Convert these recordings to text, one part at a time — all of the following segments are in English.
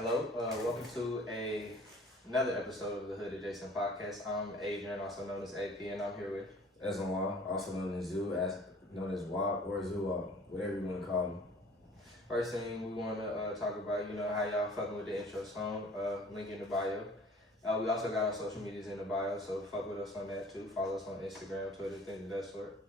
Hello, welcome to another episode of the Hood Adjacent Podcast. I'm Adrian, also known as AP, and I'm here with Esnwa, also known as Zoo, known as Wop or Zoo, whatever you want to call him. First thing we want to talk about, how y'all fucking with the intro song, link in the bio. We also got our social medias in the bio, so fuck with us on that too. Follow us on Instagram, Twitter, things of that sort.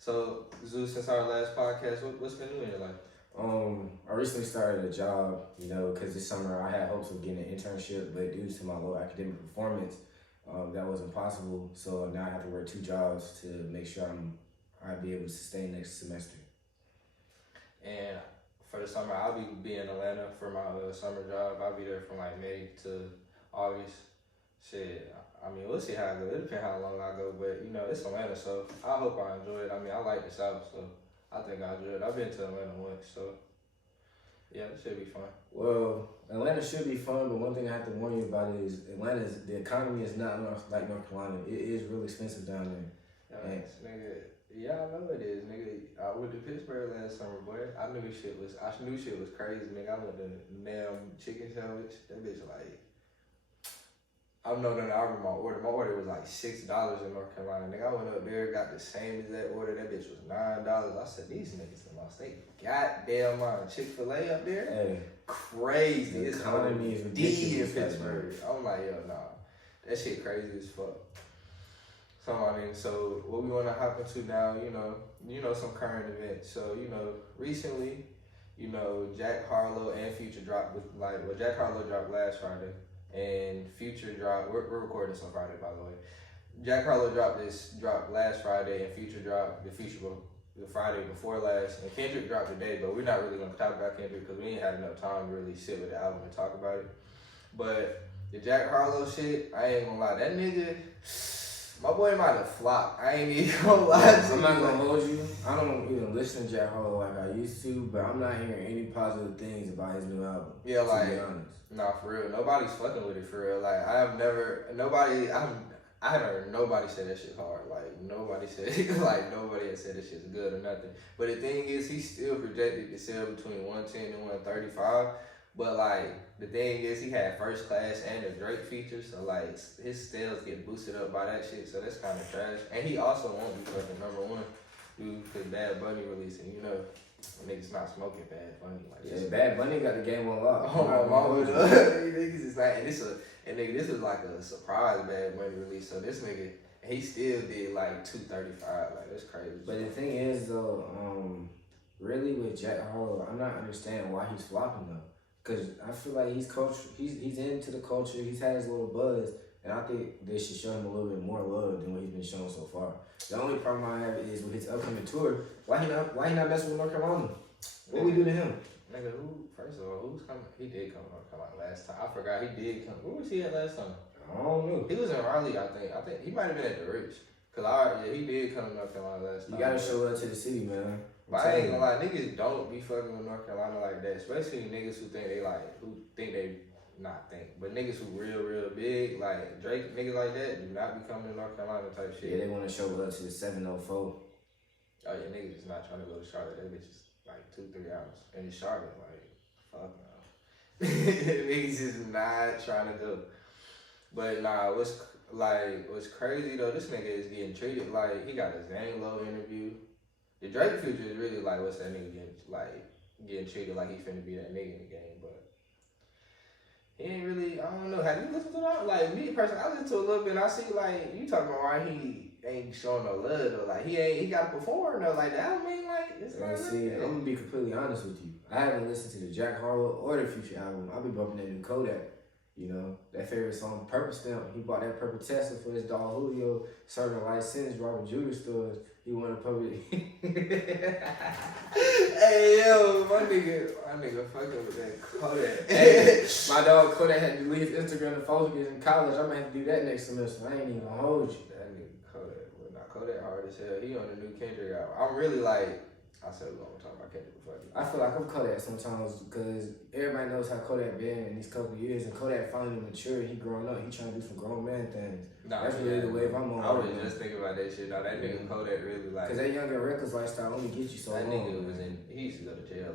So, Zoo, since our last podcast, what's been new in your life? I recently started a job, because this summer I had hopes of getting an internship, but due to my low academic performance, that wasn't possible. So now I have to work 2 jobs to make sure I'll be able to sustain next semester. And for the summer, I'll be in Atlanta for my summer job. I'll be there from like May to August. Shit, we'll see how I go. It depends how long I go, but it's Atlanta, so I hope I enjoy it. I like the South, so I think I enjoy it. I've been to Atlanta once, so yeah, it should be fun. Well, Atlanta should be fun, but one thing I have to warn you about is the economy is not like North Carolina. It is really expensive down there. Nigga, yeah, I know it is, nigga. I went to Pittsburgh last summer, boy. I knew shit was crazy, nigga. I went to the damn chicken sandwich. That bitch like, I remember my order. My order was like $6 in North Carolina. Nigga, I went up there, got the same exact order. That bitch was $9. I said, these niggas in my state. Goddamn mind. Chick-fil-A up there? Hey, crazy. The economy is ridiculous in Pittsburgh. I'm like, yo, nah. That shit crazy as fuck. So what we want to hop into now, some current events. So, recently, Jack Harlow and Future dropped Jack Harlow dropped last Friday. And Future dropped. We're recording this on Friday, by the way. Jack Harlow dropped last Friday, and Future dropped the Friday before last, and Kendrick dropped today. But we're not really gonna talk about Kendrick because we ain't had enough time to really sit with the album and talk about it. But the Jack Harlow shit, I ain't gonna lie, that nigga, my boy might have flopped. I ain't even gonna lie to you. I'm not gonna hold you. I don't even listen to Jack Harlow like I used to, but I'm not hearing any positive things about his new album. Yeah, to be honest. Nah, for real. Nobody's fucking with it for real. Like, I heard nobody say that shit hard. Like, nobody said, nobody had said that shit's good or nothing. But the thing is, he still projected to sell between 110 and 135. But, the thing is, he had First Class and a Drake feature. So, his sales get boosted up by that shit. So, that's kind of trash. And he also won't be fucking #1 due to Bad Bunny releasing, niggas not smoking Bad Bunny. Bad Bunny got the game on lock. Oh my mama, niggas is like, this was like a surprise Bad Bunny release. So this nigga, he still did like 235. Like, that's crazy. But the thing is though, really with Jack Harlow, I'm not understanding why he's flopping though. Cause I feel like he's into the culture. He's had his little buzz, and I think they should show him a little bit more love than what he's been shown so far. The only problem I have is with his upcoming tour. Why he not messing with North Carolina? What we do to him? Nigga, first of all, who's coming? He did come to North Carolina last time. I forgot he did come. Where was he at last time? I don't know. He was in Raleigh, I think he might have been at the Rich. He did come to North Carolina last time. You gotta show up to the city, man. But I ain't gonna lie, niggas don't be fucking with North Carolina like that. Especially niggas who think but niggas who real big, like Drake, niggas like that, do not be coming to North Carolina type shit. Yeah, they wanna show up to the 704. Oh yeah, niggas is not trying to go to Charlotte. That bitch is like 2-3 hours. And in Charlotte, fuck no. Niggas is not trying to go. But nah, what's crazy though, this nigga is getting treated like he got a Zane Lowe interview. The Drake future is really what's that nigga getting treated like he finna be that nigga in the game, but he ain't really, I don't know. Have you listened to that? Me personally, I listened to a little bit and I see you talking about why he ain't showing no love though. He gotta perform though. That don't mean it's not see, I'm gonna be completely honest with you. I haven't listened to the Jack Harlow or the Future album. I'll be bumping that new Kodak. That favorite song, Purple Stamp. He bought that purple Tesla for his dog Julio, serving a life sentence, robbing jewelry stores. He wanted public. Hey yo, my nigga fucking with that Kodak. Hey, my dog Kodak had to leave Instagram and focus in college. I'm gonna have to do that next semester. I ain't even gonna hold you. That nigga Kodak hard as hell. He on the new Kendrick album. I'm really I said we're gonna talk about Kendrick before. I feel like I'm Kodak sometimes because everybody knows how Kodak been in these couple of years, and Kodak finally matured. He growing up. He trying to do some grown man things. That's really the wave I'm on. I was just thinking about that shit. No, that nigga Kodak really because that younger records lifestyle only get you so that long. Nigga was he used to go to jail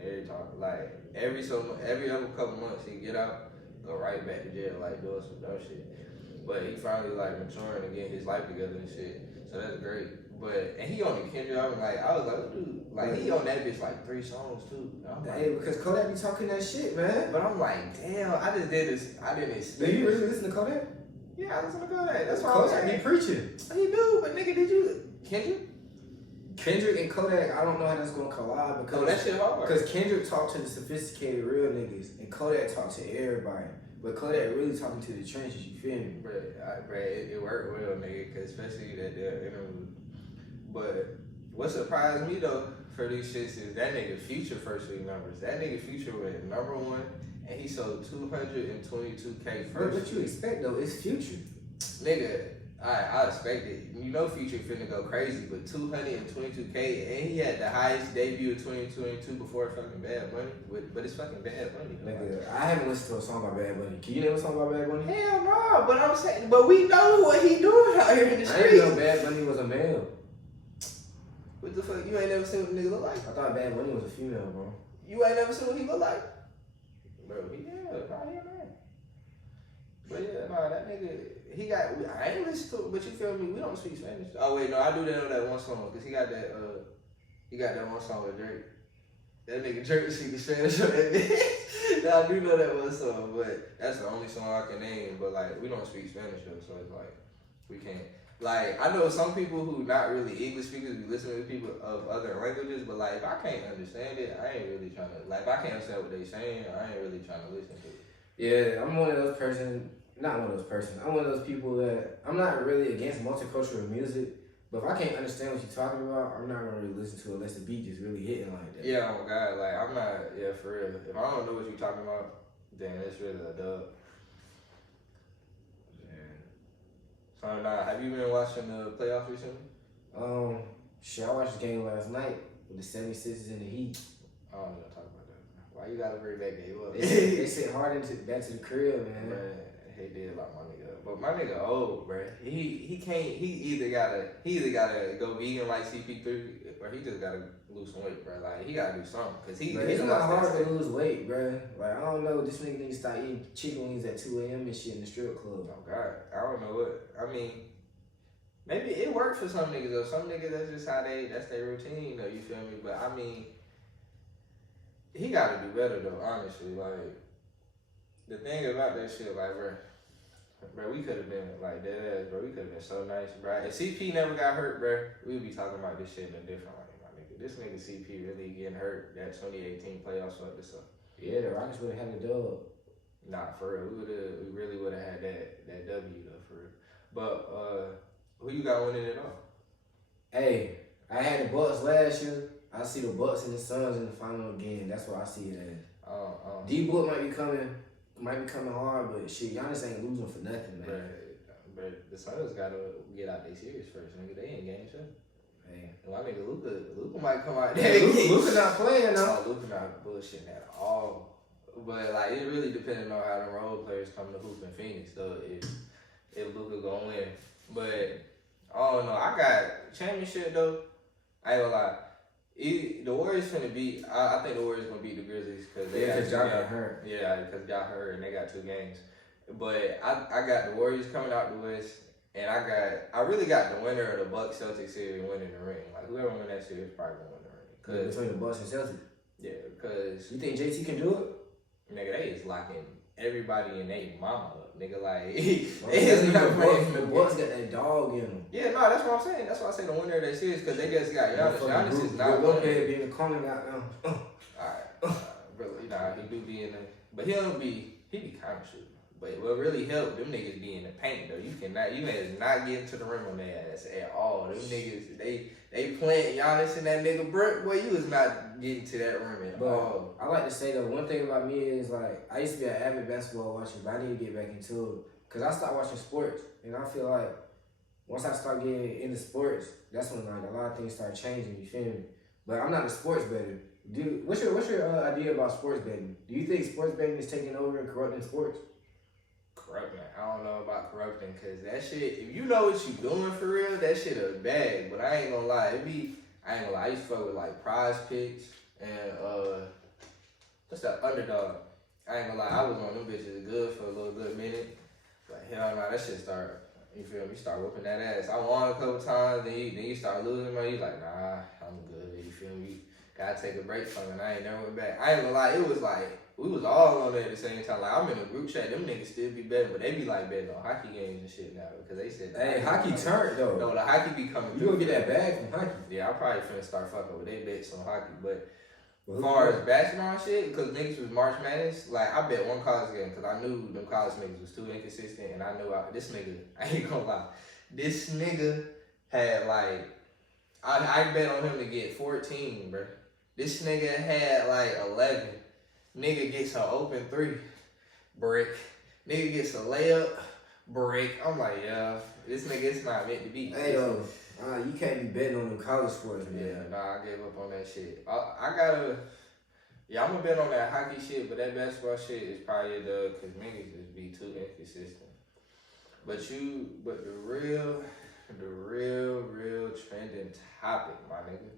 Every time, like every other couple months he get out, go right back to jail, like doing some dumb shit. But he finally like maturing and getting his life together and shit. So that's great. But and he on the Kendrick album, like I was like, dude, like he on that bitch like 3 songs too. Hey, because Kodak be talking that shit, man. But I'm like, damn, I just did this. I didn't expect. Do you really listen to Kodak? Yeah, I listen to Kodak. That's why Kodak be preaching. He do, but nigga, did you Kendrick and Kodak, I don't know how that's gonna collide because that shit hard. Because Kendrick talked to the sophisticated real niggas and Kodak talked to everybody. But Kodak really talking to the trenches, you feel me? It worked well, nigga, cause especially that interview. But what surprised me though for these shits is that nigga Future first week numbers. That nigga Future went #1 and he sold 222K first. What you expect though? It's Future. Nigga, I expect it. You know Future finna go crazy, but 222K and he had the highest debut of 2022 before fucking Bad Bunny. But it's fucking Bad Bunny. Nigga, I haven't listened to a song by Bad Bunny. Can you name a song by Bad Bunny? Hell no, but I'm saying, but we know what he doing out here in the street. I didn't know Bad Bunny was a male. What the fuck? You ain't never seen what the nigga look like? I thought Bad Bunny was a female, bro. You ain't never seen what he look like? Bro, nah, he a man. But yeah, nah, that nigga, he got, I ain't listen to it, but you feel me, we don't speak Spanish. Oh wait, no, I do that on that one song, cause he got that one song with Drake. That nigga Drake speak Spanish on that bitch. Now I do know that one song, but that's the only song I can name, but like, we don't speak Spanish though, so it's like, we can't. Like, I know some people who not really English speakers be listening to people of other languages, but like, if I can't understand it, I ain't really trying to, like, if I can't understand what they saying, I ain't really trying to listen to it. Yeah, I'm one of those not one of those persons. I'm one of those people that, I'm not really against multicultural music, but if I can't understand what you're talking about, I'm not gonna really listen to it unless the beat just really hitting like that. Yeah, oh God, like, I'm not, yeah, for real. If I don't know what you're talking about, then it's really a dub. So now, have you been watching the playoffs recently? Shit, I watched the game last night with the 76ers and the Heat. I don't want to talk about that. Why you gotta bring that game up? They sent Harden back to the crib, man. He did like my nigga, but my nigga old, bro. He can't. He either gotta go vegan like CP3, or he just gotta lose some weight, bro. Like he gotta do something, cause it's not hard to lose weight, bro. Like I don't know, this nigga needs to start eating chicken wings at 2 a.m. and shit in the strip club. Oh God, I don't know what. I mean, maybe it works for some niggas though. Some niggas that's just how that's their routine though. You feel me? But I mean, he gotta do better though. Honestly, like the thing about that shit, like bro, we could have been like dead ass, bro. We could have been so nice, bro. If CP never got hurt, bro, we would be talking about this shit in a different way, my nigga. This nigga CP really getting hurt. That 2018 playoffs fucked us up. Yeah, the Rockets would have had a dub. Nah, for real. We really would have had that W though, for real. But who you got winning it all? Hey, I had the Bucks last year. I see the Bucks and the Suns in the final again. That's what I see it as. D-Book might be coming hard, but shit, Giannis ain't losing for nothing, man. But the Suns gotta get out their series first, nigga. They in game 7. Man, well, I nigga Luka might come out there. Luka not playing though. Luka not bullshitting at all. But like it really depending on how the role players come to hoop in Phoenix. So if Luka gonna win, but I don't know. I got championship though. I ain't gonna lie. The Warriors finna beat. I think the Warriors gonna beat the Grizzlies because y'all got hurt. Yeah, because y'all hurt and they got 2 games. But I got the Warriors coming out the West, and I really got the winner of the Bucks Celtics series winning the ring. Like whoever win that series probably gonna win the ring. Between the Bucks and Celtics. Yeah, because you think JT can do it? Nigga, they is locking everybody in their mama up. Nigga, like the Bucks got that dog in them. Yeah, no, that's what I'm saying. That's why I say the winner of that series because they just got Giannis. Giannis is not Lopez being the corner out now. Alright, really, nah, he do be in the, but he be kind of shooting. But what really helped them niggas be in the paint though. You ain't not getting to the rim on their ass at all. Them niggas, they plant Giannis and that nigga Brett, boy, you was not getting to that rim at all. I like to say though, one thing about me is like I used to be an avid basketball watcher, but I need to get back into it. Cause I started watching sports and I feel like once I start getting into sports, that's when like a lot of things start changing, you feel me? But I'm not a sports bettor. Dude, what's your idea about sports betting? Do you think sports betting is taking over and corrupting sports? Corrupting. I don't know about corrupting because that shit, if you know what you doing for real, that shit a bag. But I ain't gonna lie, I ain't gonna lie, I used to fuck with like Prize Picks and what's that, Underdog. I ain't gonna lie, I was on them bitches good for a little good minute. But hell no, that shit start, you feel me, start whooping that ass. I won a couple times, then you start losing money. You like, nah, I'm good, you feel me? Gotta take a break from it. I ain't never went back. I ain't gonna lie, it was like, we was all on there at the same time. Like, I'm in a group chat, them niggas still be betting, but they be like betting on hockey games and shit now because they said, Hey, hockey turned though. No, the hockey be coming You through. gonna get that bag from hockey. Yeah, I probably finna start fucking with they bets on hockey, but as far as basketball shit, because niggas was March Madness, like, I bet one college game because I knew them college niggas was too inconsistent, and I knew this nigga, I ain't gonna lie, this nigga had, like, I bet on him to get 14, bro. This nigga had, like, 11. Nigga gets an open 3, brick. Nigga gets a layup, brick. I'm like, yeah, this nigga, it's not meant to be. Hey, though. You can't be betting on them college sports, man. Yeah, nah, I gave up on that shit. I'm gonna bet on that hockey shit, but that basketball shit is probably a dub because niggas just be too inconsistent. But the real trending topic, my nigga,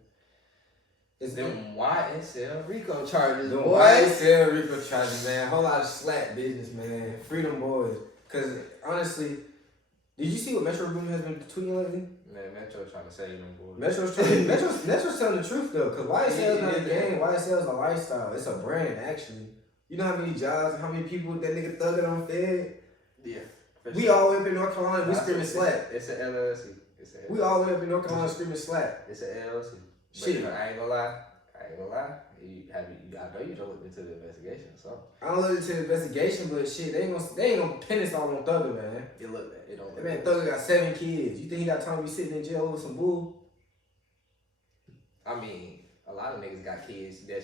is them YSL Rico charges, them boy. YSL Rico charges, man. Whole lot of slack business, man. Freedom boys. Cause honestly, did you see what Metro Boomin has been tweeting lately? Man, Metro trying to save them boys. Metro's telling the truth though, cause YSL's not a game. YSL's a lifestyle. It's a brand actually. You know how many jobs and how many people that nigga thugging on Fed? Yeah. We all the way up in North Carolina, we screaming slap. It's an LLC. We all the way up in North Carolina screaming slap. It's an LLC. Shit. But I ain't gonna lie. I know you don't look into the investigation, so. I don't look into the investigation, but shit, they ain't gonna pin us all on Thugger, man. It look bad. It don't. That man Thugger got 7 kids. You think he got time to be sitting in jail over some bull? I mean, a lot of niggas got kids that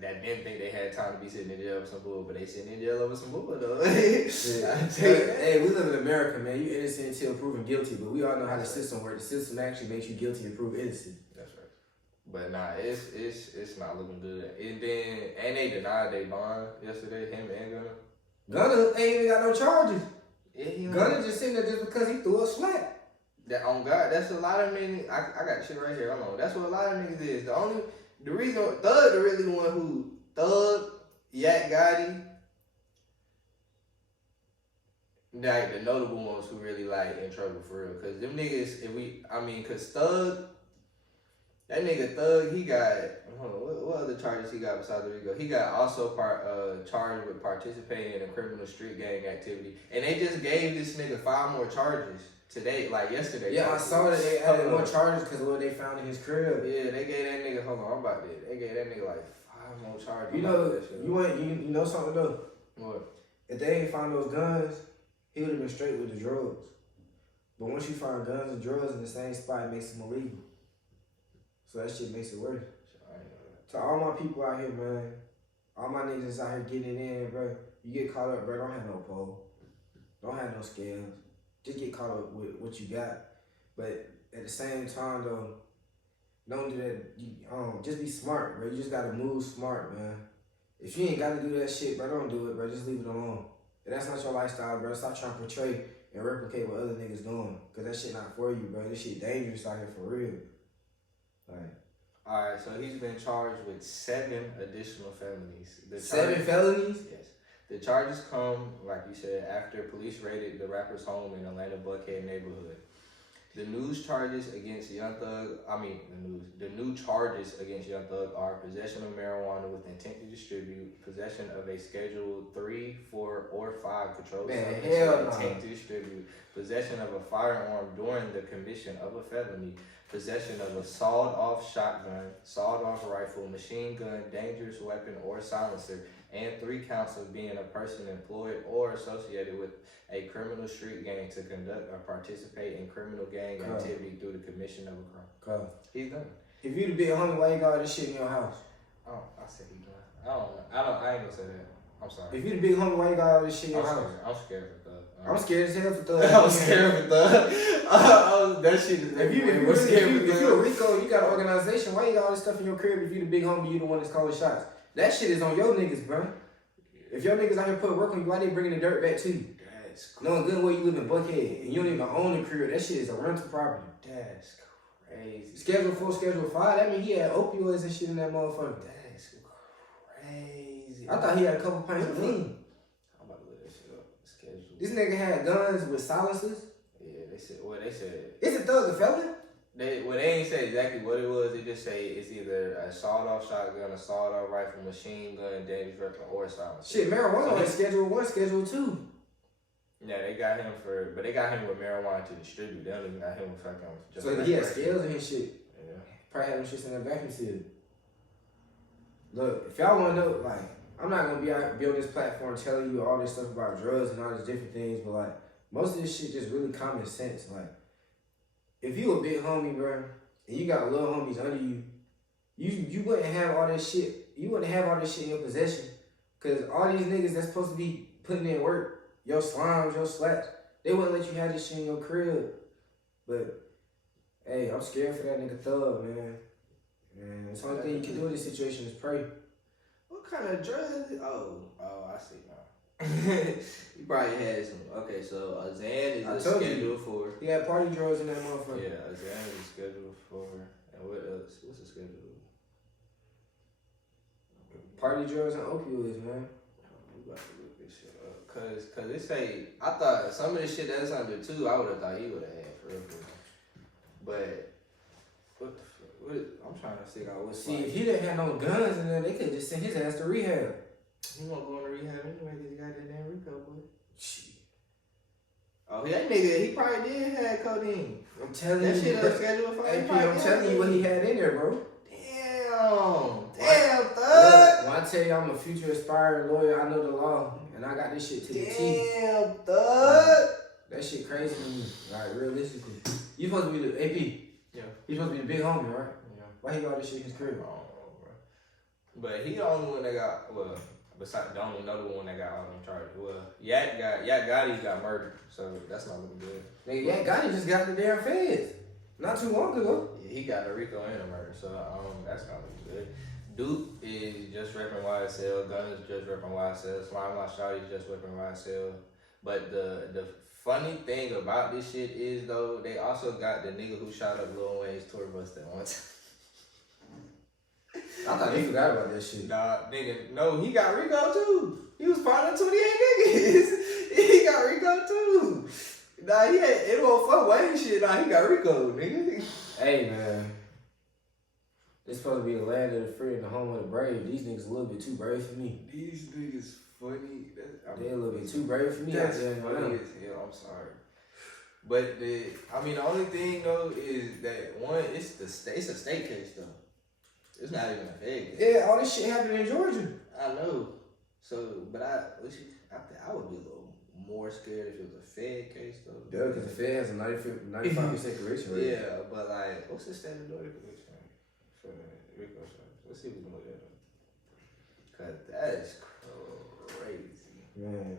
didn't think they had time to be sitting in jail over some bull, but they sitting in jail over some bull though. Hey, we live in America, man. You innocent until proven guilty, but we all know how the system works. The system actually makes you guilty and prove innocent. That's right. But nah, it's not looking good. And they denied they bond yesterday, him and Gunna. Gunna ain't even got no charges. Yeah, Gunna just sitting there just because he threw a slap. That on God, that's a lot of niggas. I got shit right here. Hold on. That's what a lot of niggas is. The reason Thug the really one who Thug, Yak Gotti, like the notable ones who really like in trouble for real. Cause them niggas, cause Thug, that nigga Thug, he got, hold on, what other charges he got besides the Rico? He got also charged with participating in a criminal street gang activity. And they just gave this nigga 5 more charges today, like yesterday. Yeah, I saw that they added more charges because of what they found in his crib. Yeah, they gave that nigga, hold on, I'm about to, they gave that nigga like 5 more charges. You know something though? What? If they ain't found those guns, he would have been straight with the drugs. But once you find guns and drugs in the same spot, it makes them illegal. So that shit makes it worse. To all my people out here, man, all my niggas out here getting it in, bro, you get caught up, bro, don't have no pole. Don't have no scales. Just get caught up with what you got. But at the same time, though, don't do that. Just be smart, bro. You just gotta move smart, man. If you ain't gotta do that shit, bro, don't do it, bro. Just leave it alone. If that's not your lifestyle, bro, stop trying to portray and replicate what other niggas doing. Because that shit not for you, bro. This shit dangerous out here for real. Like, alright, so he's been charged with 7 additional felonies. 7 felonies? Yes. The charges come, like you said, after police raided the rapper's home in Atlanta Buckhead neighborhood. The new charges against Young Thug are possession of marijuana with intent to distribute, possession of a Schedule 3, 4, or 5 controlled substance with intent to distribute, possession of a firearm during the commission of a felony, possession of a sawed-off shotgun, sawed-off rifle, machine gun, dangerous weapon, or silencer, and 3 counts of being a person employed or associated with a criminal street gang to conduct or participate in criminal gang activity through the commission of a crime. He's done. If you the big homie, why you got all this shit in your house? Oh, I said he's done. I ain't gonna say that. I'm sorry. If you the big homie, why you got all this shit in your house? I'm scared for Thug. I'm scared as hell for Thug. I'm scared for Thug. That shit is if you're a Rico, you got an organization, why you got all this stuff in your crib if you the big homie, you the one that's calling shots? That shit is on your niggas, bro. If your niggas out here put work on you, why they bringing the dirt back to you? That's crazy. Knowing good where you live in Buckhead, and you don't even own the crib, that shit is a rental property. That's crazy. Schedule 4, Schedule 5, that mean he had opioids and shit in that motherfucker. That's crazy. I thought he had a couple pints of lean. I'm about to look that shit up. Schedule. This nigga had guns with silencers. Yeah, they said. Is it Thug a felon? They ain't say exactly what it was. They just say it's either a sawed-off shotgun, a sawed-off rifle, machine gun, dangerous weapon, or silencer. Shit, marijuana on Schedule 1, Schedule 2. Yeah, they got him but they got him with marijuana to distribute. They don't even got him with fucking. Just So he had scales in his shit. Yeah. Probably had them shits in the vacuum seal. Look, if y'all want to know, like, I'm not gonna be on this platform telling you all this stuff about drugs and all these different things, but like, most of this shit just really common sense. Like, if you a big homie, bro, and you got little homies under you, you wouldn't have all this shit. You wouldn't have all this shit in your possession, cause all these niggas that's supposed to be putting in work, your slimes, your slaps, they wouldn't let you have this shit in your crib. But hey, I'm scared for that nigga Thug, man. Man, the only thing you can do in this situation is pray. What kind of drugs? Oh, I see now. You probably had some. Okay, so Zan is scheduled for. He had party drugs in that motherfucker. Yeah, Zan is scheduled for. And what else? What's the schedule? Party drugs and opioids, man. We about to look this shit up. Cause it say, I thought some of the shit that's under 2, I would have thought he would have had for real. But what the fuck? I'm trying to figure out what's. See, if he didn't have no guns in there, they could just send his ass to rehab. He won't go into rehab anyway because he got that damn Rico boy. Shit. Oh, that nigga, he probably did have codeine. I'm telling That you. shit up scheduled for AP, I'm telling you what he had in there, bro. Damn, Thug. When I tell you I'm a future aspiring lawyer, I know the law, and I got this shit to the T. Damn, Thug. That shit crazy to me. Like, realistically. You supposed to be the AP. Yeah. You supposed to be the big homie, right? Yeah. Why he got this shit in his crib? I don't know, bro. But he the only one that got, well, besides the only another one that got all them charges. Well, Yak Gotti got murdered, so that's not looking good. Nigga, Yak Gotti just got the damn feds. Not too long ago. Yeah, he got a Rico and a murder, so that's not looking good. Duke is just repping YSL. Gunn is just repping YSL. Slime My Shawty is just repping YSL. But the funny thing about this shit is, though, they also got the nigga who shot up Lil Wayne's tour bus that one time. I thought he forgot about that shit. Nah, nigga, no, he got Rico too. He was part of 28 niggas. He got Rico too. Nah, it won't fuck Wayne shit. Nah, he got Rico, nigga. Hey, man. This supposed to be the land of the free and the home of the brave. These niggas a little bit too brave for me. These niggas funny. They a little bit too brave for me. That's funny as hell. I'm sorry. But the only thing though is that one, it's a state case though. It's not even a fed case. Yeah, all this shit happened in Georgia. I know. So, but I would be a little more scared if it was a fed case though. Yeah, because the Fed has a 95% conviction rate. Yeah, but like, what's the statutory conviction rate for the Rico charge? Let's see if we can look that up. Cause that is crazy. Man,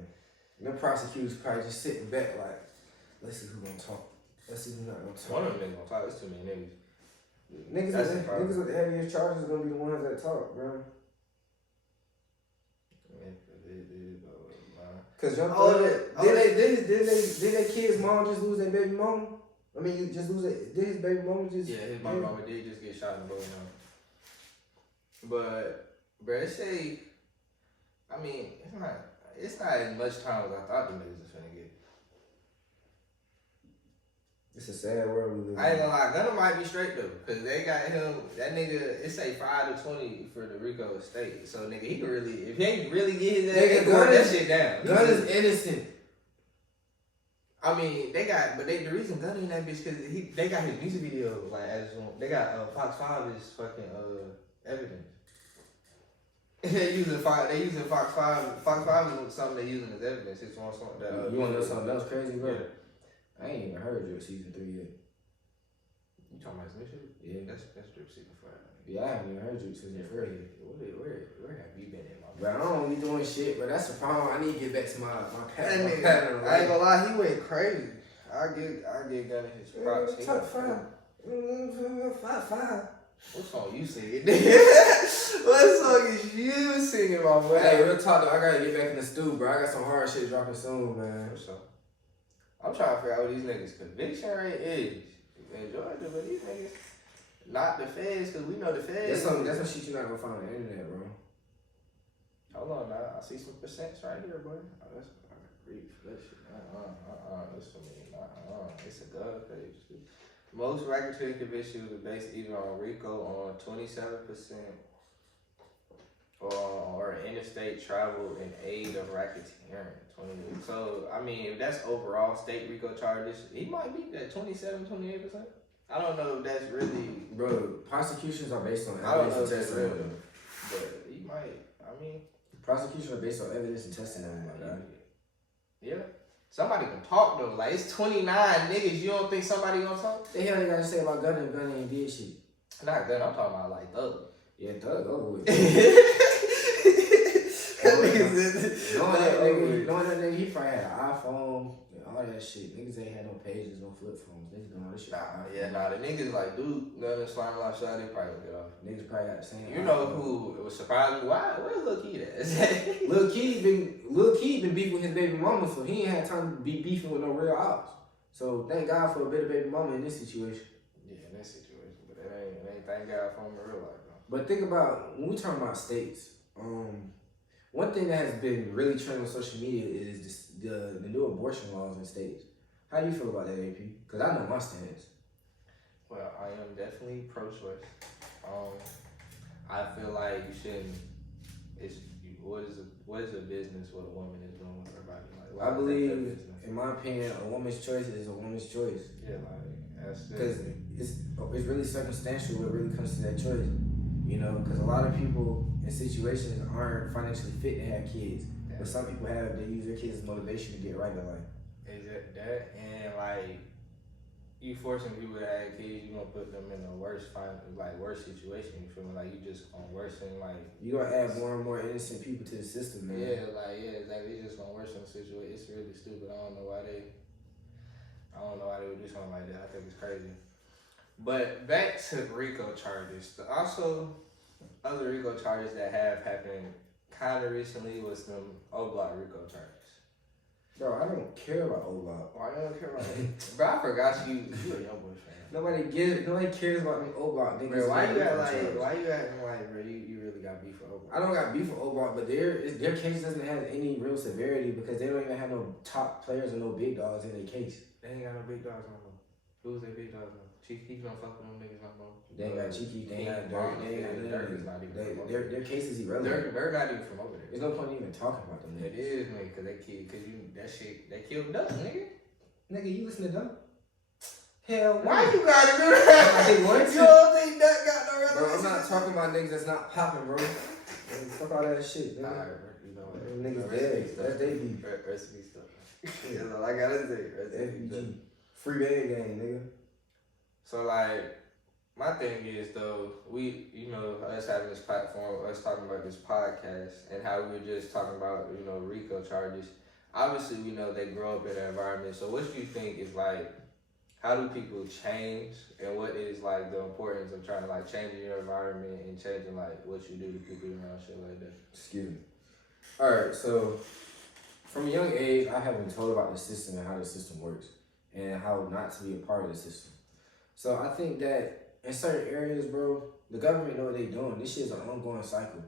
them prosecutors probably just sitting back like, let's see who gonna talk. Let's see who not gonna talk. One of them niggas gonna talk. It's too many niggas. Niggas with the heaviest charges gonna be the ones that talk, bro. Cause Young Thug, did their kid's mom just lose their baby mama? I mean, you just lose it. Did his baby mama just? Yeah, his mama did just get shot in the boat now. But, bro, it say, I mean, it's not as much time as I thought the niggas was finna get. It's a sad world we live in. I ain't gonna lie, Gunna might be straight though, cause they got him. That nigga, it say 5 to 20 for the Rico estate. So nigga, he can really, if he ain't really get his ass, that shit down. Gunna is innocent. I mean, the reason Gunna in that bitch, cause they got his music video, like they got Fox 5 is fucking evidence. They using Fox 5. Fox 5 is something they using as evidence. It's on something that. You wanna know something else crazy, bro? Yeah. I ain't even heard your season 3 yet. You talking about this shit? Yeah. That's drip season 5. Yeah, I haven't even heard your season 3. Where have you been in my? But I don't be doing shit, but that's the problem. I need to get back to my pattern. I ain't gonna lie, he went crazy. I get Gunna his props. Top 5. 5. What song you singing? What song is you singing, my boy? Hey, real talk though, I gotta get back in the stew, bro. I got some hard shit dropping soon, man. What's up? I'm trying to figure out what these niggas' conviction rate is in Georgia, but these niggas, not the feds, cause we know the feds. That's some shit you're not gonna find on the internet, bro. Hold on now. I see some percents right here, boy. Oh, that's I agree for that shit. That's for me. It's a gun page. Most racketeering convictions are based either on RICO on 27% or interstate travel in aid of racketeering. 20. So, I mean, if that's overall state RICO charges, he might beat that 27, 28%. I don't know if that's really. Bro, prosecutions are based on I don't evidence know and if that's real, testimony. but he might. I mean, Prosecutions are based on evidence and testimony, my guy. yeah. Somebody can talk though. Like, it's 29 niggas. You don't think somebody gonna talk? The hell they gotta say about Gunna if Gunna ain't did shit? Not good. I'm talking about like Thug. Yeah, Thug over with. Knowing that nigga, he probably had an iPhone and all that shit. Niggas ain't had no pages, no flip phones. Niggas doing all this shit. The niggas like dude, Gunna, Slime Life Shot, they probably gonna get off. Niggas probably got the same. You know who it was surprising? Where's Lil Key at? Lil Key been beefing with his baby mama, so he ain't had time to be beefing with no real ops. So thank God for a better baby mama in this situation. Yeah, in this situation, but it ain't thank God for him in real life though. But think about when we talking about states. One thing that has been really trending on social media is the new abortion laws in states. How do you feel about that, AP? Because I know my stance. Well, I am definitely pro-choice. I feel like you shouldn't. What is a business what a woman is doing with her body? Like, I believe, in my opinion, a woman's choice is a woman's choice. Yeah, like that's because it's really circumstantial when it really comes to that choice. You know, because a lot of people in situations aren't financially fit to have kids, but some people they use their kids as motivation to get right in life. Is it that? And like, you forcing people to have kids, you gonna put them in a worse situation. You feel me? Like, you just gonna worsen, like, you gonna add more and more innocent people to the system, man. Yeah, exactly. It's just gonna worsen the situation. It's really stupid. I don't know why they would do something like that. I think it's crazy. But back to RICO charges. Also, other RICO charges that have happened kind of recently was them O-Block RICO charges. Bro, I don't care about O-Block. Why you don't care about that? Bro, I forgot you a Youngboy fan. Nobody cares about them O-Block niggas. Bro, why you acting like, bro, you really got beef with O-Block? I don't got beef with O-Block, but their case doesn't have any real severity because they don't even have no top players or no big dogs in their case. They ain't got no big dogs no more. Who's their big dogs no more? Chief Keef don't fuck with them niggas no more. They ain't got Cheeky, they ain't got Dirk, they ain't got none. Their case is irrelevant. They're not even from over there. There's no point even talking about them niggas. It is, nigga, they killed Duck, nigga. Nigga, you listen to Duck? Hell no. Why you gotta do that? I think what? You don't think Duck got no relevance? Bro, I'm not talking about niggas that's not popping, bro. Fuck all that shit, nigga. Alright, you know what? Them niggas dead. That's they beef. Recipe stuff. That's all I gotta say. FBG. Free bag game, nigga. So, like, my thing is, though, us having this platform, us talking about this podcast, and how we were just talking about, RICO charges. Obviously, we know they grow up in an environment. So, what do you think is, like, how do people change, and what is, like, the importance of trying to, like, changing your environment and changing, like, what you do to people around, shit like that? Excuse me. Alright, so, from a young age, I have been told about the system and how the system works, and how not to be a part of the system. So I think that in certain areas, bro, the government know what they're doing. This shit is an ongoing cycle.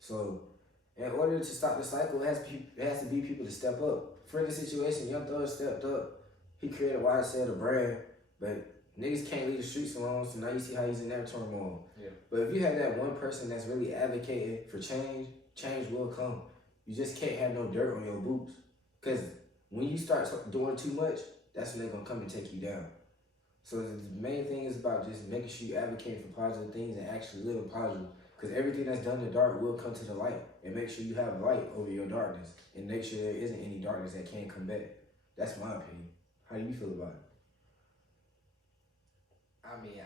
So in order to stop the cycle, it has to be people to step up. For this situation, Young Thug stepped up. He created YSL, the brand, but niggas can't leave the streets alone, so now you see how he's in that turmoil. Yeah. But if you have that one person that's really advocating for change, change will come. You just can't have no dirt on your boots. Because when you start doing too much, that's when they're going to come and take you down. So the main thing is about just making sure you advocate for positive things and actually live in positive. Because everything that's done in the dark will come to the light. And make sure you have light over your darkness. And make sure there isn't any darkness that can't come back. That's my opinion. How do you feel about it? I mean,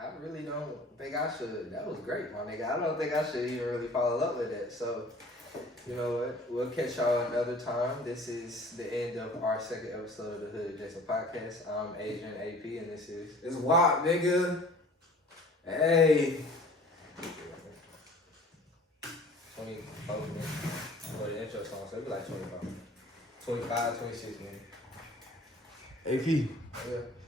I really don't think I should. That was great, my nigga. I don't think I should even really follow up with that. So, you know what? We'll catch y'all another time. This is the end of our second episode of the Hood Adjacent Podcast. I'm Adrian AP, and this is... It's WAP, nigga. Hey. 24 minutes for the intro song, so it'd be like 25, 26 minutes. AP. Yeah.